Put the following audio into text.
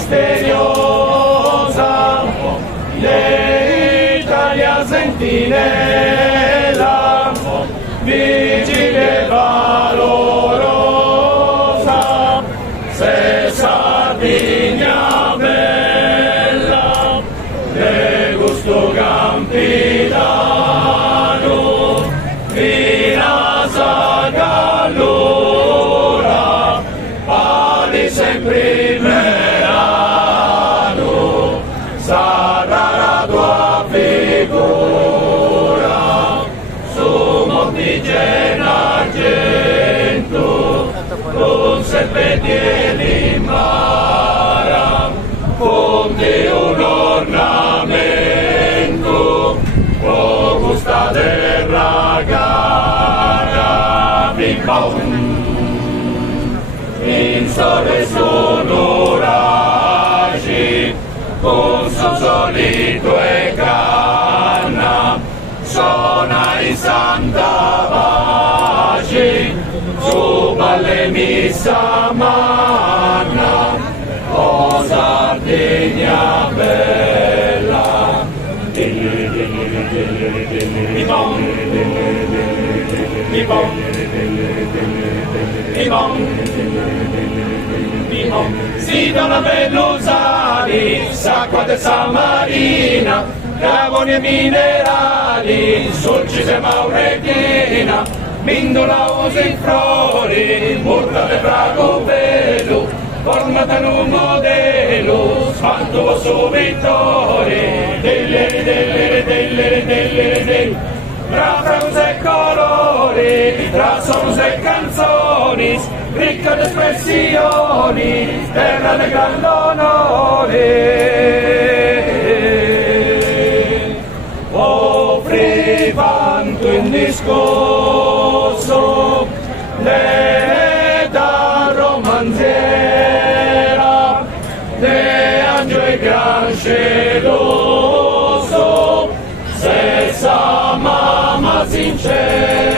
misteriosa, l'Italia sentinella, vigile valorosa, se Sardegna bella, de gusto campidano, fina sagallura, pali sempre in verano, sarà la tua figura, su monti argento, con serpenti in mara, fonde un ornamento, o gusta della gara, in sole sono raggi, con son solito e canna, suona in Santa Pace, su balle missa manna, o Sardegna bella. Si dona bell'usari, s'acqua del San Marina, carboni e minerali, sul Cisema Ureghina, Mindola usa in flori, murta del brago velo, formata in un modello, sfanto su vittorie, tra frasi e colori, tra sons e canzoni, ricca di espressioni, terra del gran onore. Offrivanto in discorso, l'età romanziera, de angelo e gran celoso, se sa mamma sincera.